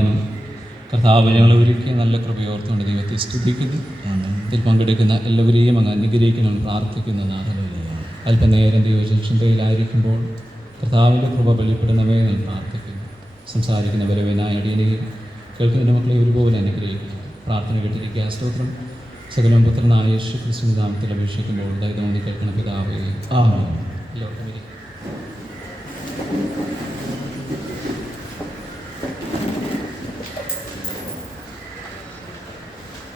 പറയുവാനും കർത്താവ് ഞങ്ങളെ ഒരുക്കിയ നല്ല കൃപയോർത്തുകൊണ്ട് ദൈവത്തെ സ്തുതിക്കുന്നു. ഇതിൽ പങ്കെടുക്കുന്ന എല്ലാവരെയും അങ്ങ് അനുഗ്രഹിക്കണമെന്ന് പ്രാർത്ഥിക്കുന്നതാണ്. അല്പനേരം ദൈവചിന്തയിലായിരിക്കുമ്പോൾ കർത്താവിൻ്റെ കൃപ വെളിപ്പെടണമേ എന്ന് പ്രാർത്ഥിക്കുന്നു. സംസാരിക്കുന്നവരവനായ അടിയനെയും കേൾക്കുന്നതിൻ്റെ മക്കളെ ഒരുപോലെ അനുഗ്രഹിക്കുന്നു. പ്രാർത്ഥന കേട്ടിരിക്കുക. സ്തോത്രം. സകലം പുത്രനായ യേശു ക്രിസ്തുവിന്റെ നാമത്തിൽ അപേക്ഷിക്കുമ്പോൾ ദൈവം കേൾക്കണം പിതാവേ. എല്ലാവർക്കും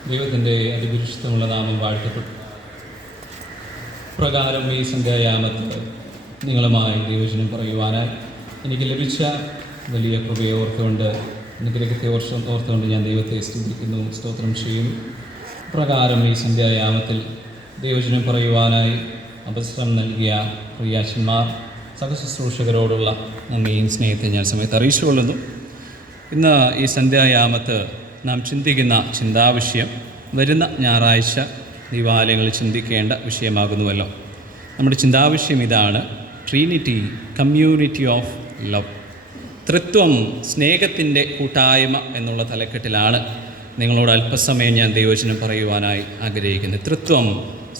ദൈവത്തിൻ്റെ അതിപരിശുദ്ധമുള്ള നാമം വാഴ്ത്തപ്പെട്ടു. പ്രകാരം ഈ സന്ധ്യായാമത്ത് നിങ്ങളുമായി ദൈവവചനം പറയുവാനായി എനിക്ക് ലഭിച്ച വലിയ കൃപയെ ഓർത്തുകൊണ്ട് അനുഗ്രഹത്തെ ഓർത്തുകൊണ്ട് ഞാൻ ദൈവത്തെ സ്തുതിക്കുന്നു, സ്തോത്രം ചെയ്യും. പ്രകാരം ഈ സന്ധ്യായാമത്തിൽ ദൈവവചനം പറയുവാനായി അവസരം നൽകിയ പ്രിയാശന്മാർ സഹശുശ്രൂഷകരോടുള്ള നന്ദിയും സ്നേഹത്തെ ഞാൻ സമയത്ത് അറിയിച്ചുകൊള്ളുന്നു. ഇന്ന് ഈ സന്ധ്യായാമത്ത് നാം ചിന്തിക്കുന്ന ചിന്താവിഷയം വരുന്ന ഞായറാഴ്ച ദൈവാലയങ്ങളിൽ ചിന്തിക്കേണ്ട വിഷയമാകുന്നുവല്ലോ. നമ്മുടെ ചിന്താവിഷയം ഇതാണ്: ട്രിനിറ്റി, കമ്മ്യൂണിറ്റി ഓഫ് ലവ്. തൃത്വം, സ്നേഹത്തിൻ്റെ കൂട്ടായ്മ എന്നുള്ള തലക്കെട്ടിലാണ് നിങ്ങളോട് അല്പസമയം ഞാൻ ദൈവവചനം പറയുവാനായി ആഗ്രഹിക്കുന്നത്. തൃത്വം,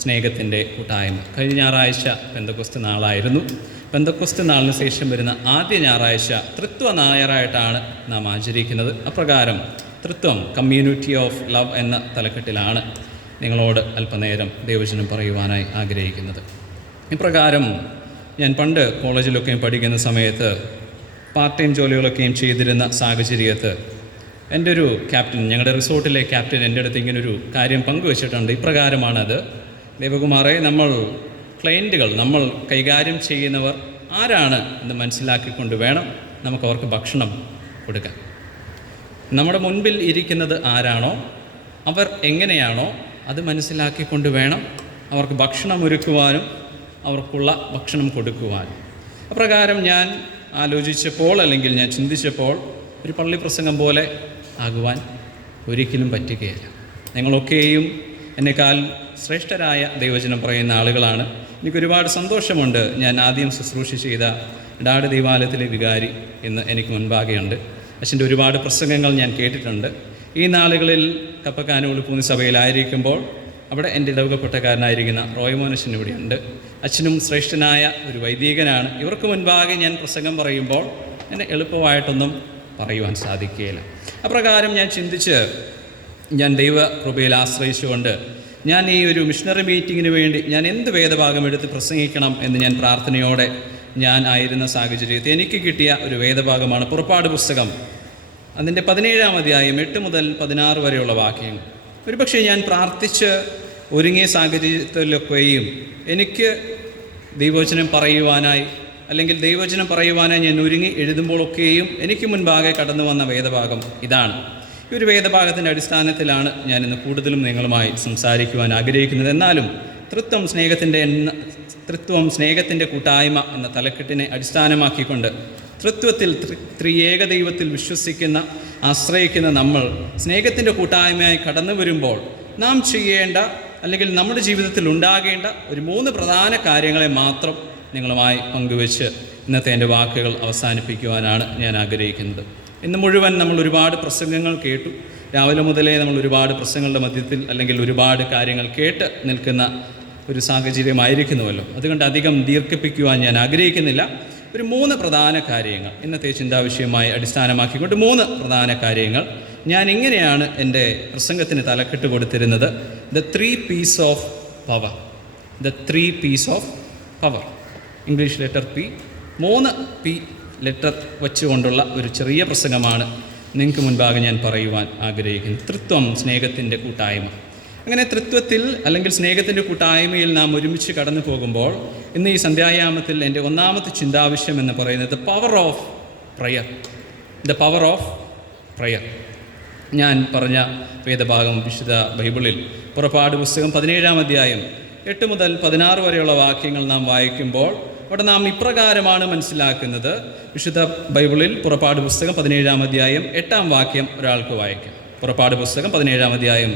സ്നേഹത്തിൻ്റെ കൂട്ടായ്മ. കഴിഞ്ഞ ഞായറാഴ്ച പെന്തക്കോസ്ത് നാളായിരുന്നു. പെന്തക്കോസ്ത് നാളിന് ശേഷം വരുന്ന ആദ്യ ഞായറാഴ്ച തൃത്വ ഞായറായിട്ടാണ് നാം ആചരിക്കുന്നത്. അപ്രകാരം തൃത്വം, കമ്മ്യൂണിറ്റി ഓഫ് ലവ് എന്ന തലക്കെട്ടിലാണ് നിങ്ങളോട് അല്പനേരം ദൈവവചനം പറയുവാനായി ആഗ്രഹിക്കുന്നത്. ഇപ്രകാരം ഞാൻ പണ്ട് കോളേജിലൊക്കെയും പഠിക്കുന്ന സമയത്ത് പാർട്ട് ടൈം ജോലികളൊക്കെയും ചെയ്തിരുന്ന സാഹചര്യത്ത് എൻ്റെ ഒരു ക്യാപ്റ്റൻ, ഞങ്ങളുടെ റിസോർട്ടിലെ ക്യാപ്റ്റൻ എൻ്റെ അടുത്ത് ഇങ്ങനൊരു കാര്യം പങ്കുവച്ചിട്ടുണ്ട്. ഇപ്രകാരമാണത്: ദേവകുമാറെ, നമ്മൾ ക്ലയൻറ്റുകൾ, നമ്മൾ കൈകാര്യം ചെയ്യുന്നവർ ആരാണ് എന്ന് മനസ്സിലാക്കിക്കൊണ്ട് വേണം നമുക്ക് അവർക്ക് ഭക്ഷണം കൊടുക്കാൻ. നമ്മുടെ മുൻപിൽ ഇരിക്കുന്നത് ആരാണോ, അവർ എങ്ങനെയാണോ, അത് മനസ്സിലാക്കിക്കൊണ്ട് വേണം അവർക്ക് ഭക്ഷണം ഒരുക്കുവാനും അവർക്കുള്ള ഭക്ഷണം കൊടുക്കുവാനും. അപ്രകാരം ഞാൻ ആലോചിച്ചപ്പോൾ, അല്ലെങ്കിൽ ഞാൻ ചിന്തിച്ചപ്പോൾ, ഒരു പള്ളി പ്രസംഗം പോലെ ആകുവാൻ ഒരിക്കലും പറ്റുകയില്ല. നിങ്ങളൊക്കെയും എന്നെക്കാൾ ശ്രേഷ്ഠരായ ദൈവവചനം പറയുന്ന ആളുകളാണ്. എനിക്കൊരുപാട് സന്തോഷമുണ്ട്. ഞാൻ ആദ്യം ശുശ്രൂഷ ചെയ്ത ഇടാട് ദൈവാലയത്തിലെ വികാരി ഇന്ന് എനിക്ക് മുൻപാകെയുണ്ട്. അച്ഛൻ്റെ ഒരുപാട് പ്രസംഗങ്ങൾ ഞാൻ കേട്ടിട്ടുണ്ട്. ഈ നാളുകളിൽ കപ്പക്കാനൂർ പൂന്നി സഭയിലായിരിക്കുമ്പോൾ അവിടെ എൻ്റെ ഇടവകപ്പെട്ടക്കാരനായിരിക്കുന്ന റോയ്മോനച്ഛൻ ഇവിടെയുണ്ട്. അച്ഛനും ശ്രേഷ്ഠനായ ഒരു വൈദികനാണ്. ഇവർക്ക് മുൻപാകെ ഞാൻ പ്രസംഗം പറയുമ്പോൾ എന്നെ എളുപ്പമായിട്ടൊന്നും പറയുവാൻ സാധിക്കുകയില്ല. അപ്രകാരം ഞാൻ ചിന്തിച്ച്, ഞാൻ ദൈവ കൃപയിൽ ആശ്രയിച്ചുകൊണ്ട് ഞാൻ ഈ ഒരു മിഷണറി മീറ്റിങ്ങിന് വേണ്ടി ഞാൻ എന്ത് വേദഭാഗം എടുത്ത് പ്രസംഗിക്കണം എന്ന് ഞാൻ പ്രാർത്ഥനയോടെ ഞാൻ ആയിരുന്ന സാഹചര്യത്തിൽ എനിക്ക് കിട്ടിയ ഒരു വേദഭാഗമാണ് പുറപ്പാട് പുസ്തകം, അതിൻ്റെ 17-ാം അധ്യായം 8 മുതൽ 16 വരെയുള്ള വാക്യങ്ങൾ. ഒരുപക്ഷെ ഞാൻ പ്രാർത്ഥിച്ച് ഒരുങ്ങിയ സാഹചര്യത്തിലൊക്കെയും എനിക്ക് ദൈവവചനം പറയുവാനായി, അല്ലെങ്കിൽ ദൈവവചനം പറയുവാനായി ഞാൻ ഒരുങ്ങി എഴുതുമ്പോഴൊക്കെയും എനിക്ക് മുൻപാകെ കടന്നു വന്ന വേദഭാഗം ഇതാണ്. ഈ ഒരു വേദഭാഗത്തിൻ്റെ അടിസ്ഥാനത്തിലാണ് ഞാനിന്ന് കൂടുതലും നിങ്ങളുമായി സംസാരിക്കുവാൻ ആഗ്രഹിക്കുന്നത്. എന്നാലും തൃത്വം, സ്നേഹത്തിൻ്റെ കൂട്ടായ്മ എന്ന തലക്കെട്ടിനെ അടിസ്ഥാനമാക്കിക്കൊണ്ട് തൃത്വത്തിൽ, ത്രിയേക ദൈവത്തിൽ വിശ്വസിക്കുന്ന, ആശ്രയിക്കുന്ന നമ്മൾ സ്നേഹത്തിൻ്റെ കൂട്ടായ്മയായി കടന്നു വരുമ്പോൾ നാം ചെയ്യേണ്ട, അല്ലെങ്കിൽ നമ്മുടെ ജീവിതത്തിൽ ഉണ്ടാകേണ്ട ഒരു 3 പ്രധാന കാര്യങ്ങളെ മാത്രം നിങ്ങളുമായി പങ്കുവെച്ച് ഇന്നത്തെ എൻ്റെ വാക്കുകൾ അവസാനിപ്പിക്കുവാനാണ് ഞാൻ ആഗ്രഹിക്കുന്നത്. ഇന്ന് മുഴുവൻ നമ്മൾ ഒരുപാട് പ്രസംഗങ്ങൾ കേട്ടു. രാവിലെ മുതലേ നമ്മൾ ഒരുപാട് പ്രസംഗങ്ങളുടെ മധ്യത്തിൽ, അല്ലെങ്കിൽ ഒരുപാട് കാര്യങ്ങൾ കേട്ട് നിൽക്കുന്ന ഒരു സാഹചര്യമായിരിക്കുന്നുവല്ലോ. അതുകൊണ്ട് അധികം ദീർഘിപ്പിക്കുവാൻ ഞാൻ ആഗ്രഹിക്കുന്നില്ല. ഒരു 3 പ്രധാന കാര്യങ്ങൾ ഇന്നത്തെ ചിന്താവിഷയമായി അടിസ്ഥാനമാക്കിക്കൊണ്ട് 3 പ്രധാന കാര്യങ്ങൾ ഞാൻ ഇങ്ങനെയാണ് എൻ്റെ പ്രസംഗത്തിന് തലക്കെട്ട് കൊടുത്തിരുന്നത്: the 3 P's of power. The 3 P's of power. English letter P, 3 P letter വച്ചുകൊണ്ടുള്ള ഒരു ചെറിയ പ്രസംഗമാണ് നിങ്ങൾക്ക് മുൻപാകെ ഞാൻ പറയുവാൻ ആഗ്രഹിക്കുന്നത്. തൃത്വം, സ്നേഹത്തിൻ്റെ കൂട്ടായ്മ. അങ്ങനെ തൃത്വത്തിൽ, അല്ലെങ്കിൽ സ്നേഹത്തിൻ്റെ കൂട്ടായ്മയിൽ നാം ഒരുമിച്ച് കടന്നു പോകുമ്പോൾ ഇന്ന് ഈ സന്ധ്യായാമത്തിൽ എൻ്റെ ഒന്നാമത്തെ ചിന്താവിഷയം എന്ന് പറയുന്നത് the power of prayer. The power of prayer. ഞാൻ പറഞ്ഞ വേദഭാഗം വിശുദ്ധ ബൈബിളിൽ പുറപ്പാട് പുസ്തകം 17-ാം അധ്യായം 8 മുതൽ 16 വരെയുള്ള വാക്യങ്ങൾ നാം വായിക്കുമ്പോൾ അവിടെ നാം ഇപ്രകാരമാണ് മനസ്സിലാക്കുന്നത്. വിശുദ്ധ ബൈബിളിൽ പുറപ്പാട് പുസ്തകം 17-ാം അധ്യായം 8-ാം വാക്യം ഒരാൾക്ക് വായിക്കാം. പുറപ്പാട് പുസ്തകം 17-ാം അധ്യായം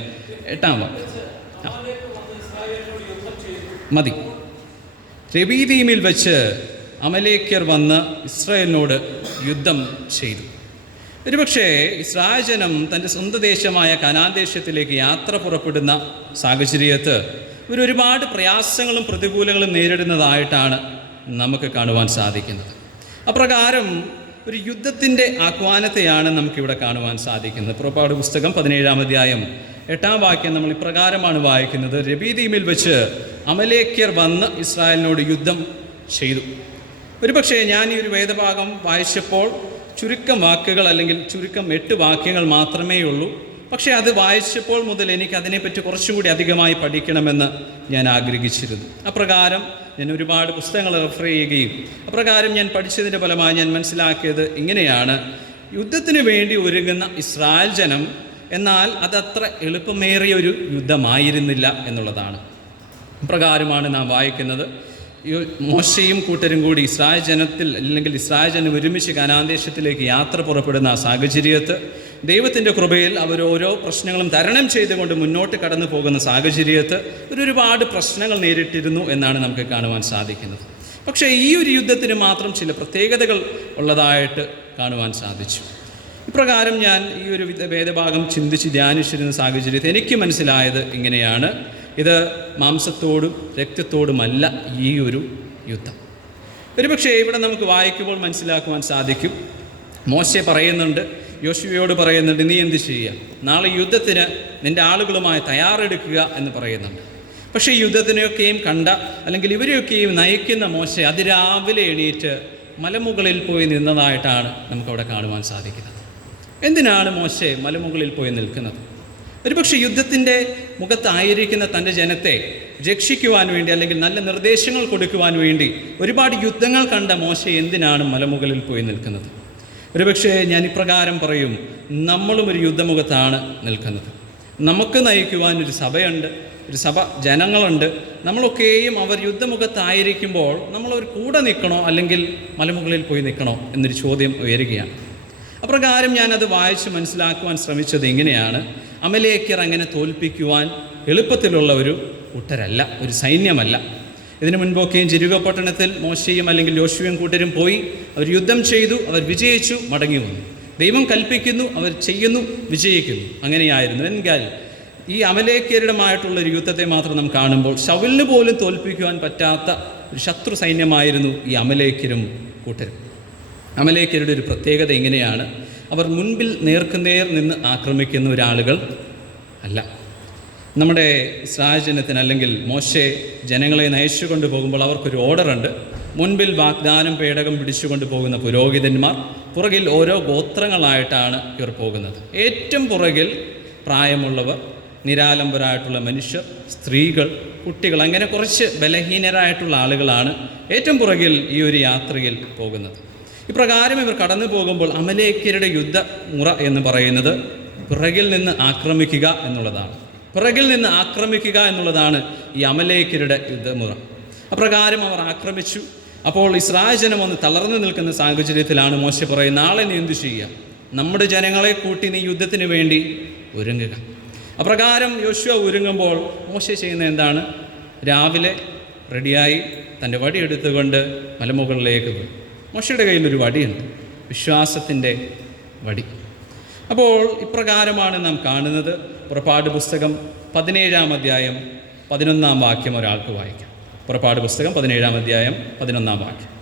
8-ാം വാക്യം മതി. രബീദീമിൽ വെച്ച് അമലേക്യർ വന്ന് ഇസ്രായേലിനോട് യുദ്ധം ചെയ്തു. ഒരുപക്ഷേ ഇസ്രായേൽ ജനം തൻ്റെ സ്വന്തം ദേശമായ കനാൻ ദേശത്തിലേക്ക് യാത്ര പുറപ്പെടുന്ന സാഹചര്യത്ത് ഒരുപാട് പ്രയാസങ്ങളും പ്രതികൂലങ്ങളും നേരിടുന്നതായിട്ടാണ് നമുക്ക് കാണുവാൻ സാധിക്കുന്നത്. അപ്രകാരം ഒരു യുദ്ധത്തിൻ്റെ ആഹ്വാനത്തെയാണ് നമുക്കിവിടെ കാണുവാൻ സാധിക്കുന്നത്. പുറപ്പാട് പുസ്തകം 17-ാം അധ്യായം 8-ാം വാക്യം നമ്മൾ ഇപ്രകാരമാണ് വായിക്കുന്നത്: രബീദീമിൽ വെച്ച് അമലേക്യർ വന്ന് ഇസ്രായേലിനോട് യുദ്ധം ചെയ്തു. ഒരുപക്ഷേ ഞാൻ ഈ ഒരു വേദഭാഗം വായിച്ചപ്പോൾ ചുരുക്കം വാക്കുകൾ അല്ലെങ്കിൽ ചുരുക്കം 8 വാക്യങ്ങൾ മാത്രമേ ഉള്ളൂ. പക്ഷേ അത് വായിച്ചപ്പോൾ മുതൽ എനിക്ക് അതിനെപ്പറ്റി കുറച്ചുകൂടി അധികമായി പഠിക്കണമെന്ന് ഞാൻ ആഗ്രഹിച്ചിരുന്നു. അപ്രകാരം ഞാൻ ഒരുപാട് പുസ്തകങ്ങൾ റെഫർ ചെയ്യുകയും അപ്രകാരം ഞാൻ പഠിച്ചതിൻ്റെ ഫലമായി ഞാൻ മനസ്സിലാക്കിയത് ഇങ്ങനെയാണ്: യുദ്ധത്തിന് വേണ്ടി ഒരുങ്ങുന്ന ഇസ്രായേൽ ജനം, എന്നാൽ അതത്ര എളുപ്പമേറിയ ഒരു യുദ്ധമായിരുന്നില്ല എന്നുള്ളതാണ്. ഇപ്രകാരമാണ് നാം വായിക്കുന്നത്: മോശയും കൂട്ടരും കൂടി ഇസ്രായേൽ ജനത്തിൽ അല്ലെങ്കിൽ ഇസ്രായേൽ ജനം ഒരുമിച്ച് കനാൻ ദേശത്തിലേക്ക് യാത്ര പുറപ്പെടുന്ന സാഹചര്യത്ത് ദൈവത്തിൻ്റെ കൃപയിൽ അവർ ഓരോ പ്രശ്നങ്ങളും തരണം ചെയ്തുകൊണ്ട് മുന്നോട്ട് കടന്നു പോകുന്ന സാഹചര്യത്ത് ഒരുപാട് പ്രശ്നങ്ങൾ നേരിട്ടിരുന്നു എന്നാണ് നമുക്ക് കാണുവാൻ സാധിക്കുന്നത്. പക്ഷേ ഈ ഒരു യുദ്ധത്തിന് മാത്രം ചില പ്രത്യേകതകൾ ഉള്ളതായിട്ട് കാണുവാൻ സാധിച്ചു. ഇപ്രകാരം ഞാൻ ഈ ഒരു വേദഭാഗം ചിന്തിച്ച് ധ്യാനിച്ചിരുന്ന സാഹചര്യത്തിൽ എനിക്ക് മനസ്സിലായത് ഇങ്ങനെയാണ്: ഇത് മാംസത്തോടും രക്തത്തോടുമല്ല ഈ ഒരു യുദ്ധം. ഒരുപക്ഷേ ഇവിടെ നമുക്ക് വായിക്കുമ്പോൾ മനസ്സിലാക്കുവാൻ സാധിക്കും, മോശെ പറയുന്നുണ്ട്, യോശുവയോട് പറയുന്നുണ്ട്, നീ എന്ത് ചെയ്യുക, നാളെ യുദ്ധത്തിന് നിൻ്റെ ആളുകളുമായി തയ്യാറെടുക്കുക എന്ന് പറയുന്നുണ്ട്. പക്ഷേ ഈ യുദ്ധത്തിനെയൊക്കെയും കണ്ട അല്ലെങ്കിൽ ഇവരെയൊക്കെയും നയിക്കുന്ന മോശെ അതിരാവിലെ എണീറ്റ് മലമുകളിൽ പോയി നിന്നതായിട്ടാണ് നമുക്കവിടെ കാണുവാൻ സാധിക്കുന്നത്. എന്തിനാണ് മോശെ മലമുകളിൽ പോയി നിൽക്കുന്നത്? ഒരുപക്ഷെ യുദ്ധത്തിൻ്റെ മുഖത്തായിരിക്കുന്ന തൻ്റെ ജനത്തെ രക്ഷിക്കുവാൻ വേണ്ടി അല്ലെങ്കിൽ നല്ല നിർദ്ദേശങ്ങൾ കൊടുക്കുവാൻ വേണ്ടി ഒരുപാട് യുദ്ധങ്ങൾ കണ്ട മോശെ എന്തിനാണ് മലമുകളിൽ പോയി നിൽക്കുന്നത്? ഒരുപക്ഷെ ഞാൻ ഇപ്രകാരം പറയും, നമ്മളും ഒരു യുദ്ധമുഖത്താണ് നിൽക്കുന്നത്. നമുക്ക് നയിക്കുവാൻ ഒരു സഭയുണ്ട്, ഒരു സഭ ജനങ്ങളുണ്ട്. നമ്മളൊക്കെയും അവർ യുദ്ധമുഖത്തായിരിക്കുമ്പോൾ നമ്മളൊരു കൂടെ നിൽക്കണോ അല്ലെങ്കിൽ മലമുകളിൽ പോയി നിൽക്കണോ എന്നൊരു ചോദ്യം ഉയരുകയാണ്. അപ്രകാരം ഞാനത് വായിച്ച് മനസ്സിലാക്കുവാൻ ശ്രമിച്ചത് ഇങ്ങനെയാണ്: അമലേക്യർ അങ്ങനെ തോൽപ്പിക്കുവാൻ എളുപ്പത്തിലുള്ള ഒരു കൂട്ടരല്ല, ഒരു സൈന്യമല്ല. ഇതിനു മുൻപൊക്കെയും ജെരിക്കോ പട്ടണത്തിൽ മോശയും അല്ലെങ്കിൽ യോശുവയും കൂട്ടരും പോയി അവർ യുദ്ധം ചെയ്തു, അവർ വിജയിച്ചു, മടങ്ങി വന്നു. ദൈവം കൽപ്പിക്കുന്നു, അവർ ചെയ്യുന്നു, വിജയിക്കുന്നു. അങ്ങനെയായിരുന്നു. എന്നാൽ ഈ അമലേക്യരുടേതായിട്ടുള്ളൊരു യുദ്ധത്തെ മാത്രം നാം കാണുമ്പോൾ ശൗലിന് പോലും തോൽപ്പിക്കുവാൻ പറ്റാത്ത ഒരു ശത്രു സൈന്യമായിരുന്നു ഈ അമലേക്യരും കൂട്ടരും. അമലേക്യരുടെ ഒരു പ്രത്യേകത ഇങ്ങനെയാണ്: അവർ മുൻപിൽ നേർക്കുനേർ നിന്ന് ആക്രമിക്കുന്ന ഒരാളുകൾ അല്ല. നമ്മുടെ ഇസ്രായേൽ ജനത്തിന് അല്ലെങ്കിൽ മോശെ ജനങ്ങളെ നയിച്ചു കൊണ്ടുപോകുമ്പോൾ അവർക്കൊരു ഓർഡറുണ്ട്. മുൻപിൽ വാഗ്ദാനം പേടകം പിടിച്ചുകൊണ്ട് പോകുന്ന പുരോഹിതന്മാർ, പുറകിൽ ഓരോ ഗോത്രങ്ങളായിട്ടാണ് ഇവർ പോകുന്നത്. ഏറ്റവും പുറകിൽ പ്രായമുള്ളവർ, നിരാലംബരായിട്ടുള്ള മനുഷ്യർ, സ്ത്രീകൾ, കുട്ടികൾ, അങ്ങനെ കുറച്ച് ബലഹീനരായിട്ടുള്ള ആളുകളാണ് ഏറ്റവും പുറകിൽ ഈ ഒരു യാത്രയിൽ പോകുന്നത്. ഇപ്രകാരം ഇവർ കടന്നു പോകുമ്പോൾ അമലേക്യരുടെ യുദ്ധമുറ എന്ന് പറയുന്നത് പിറകിൽ നിന്ന് ആക്രമിക്കുക എന്നുള്ളതാണ്. പിറകിൽ നിന്ന് ആക്രമിക്കുക എന്നുള്ളതാണ് ഈ അമലേക്യരുടെ യുദ്ധമുറ. അപ്രകാരം അവർ ആക്രമിച്ചു. അപ്പോൾ ഇസ്രായേൽ ജനം ഒന്ന് തളർന്നു നിൽക്കുന്ന സാഹചര്യത്തിലാണ് മോശെ പറയുന്നത്, നാളെ നീ എന്തു ചെയ്യുക, നമ്മുടെ ജനങ്ങളെ കൂട്ടി നീ യുദ്ധത്തിന് വേണ്ടി ഒരുങ്ങുക. അപ്രകാരം യോശുവ ഒരുങ്ങുമ്പോൾ മോശെ ചെയ്യുന്ന എന്താണ്? രാവിലെ റെഡിയായി തൻ്റെ വടി എടുത്തുകൊണ്ട് മലമുകളിലേക്ക് പോയി. മോശയുടെ കയ്യിലൊരു വടിയുണ്ട്, വിശ്വാസത്തിൻ്റെ വടി. അപ്പോൾ ഇപ്രകാരമാണ് നാം കാണുന്നത്. പുറപ്പാട് പുസ്തകം 17-ാം അധ്യായം 11-ാം വാക്യം ഒരാൾക്ക് വായിക്കാം. പുറപ്പാട് പുസ്തകം 17-ാം അധ്യായം 11-ാം വാക്യം.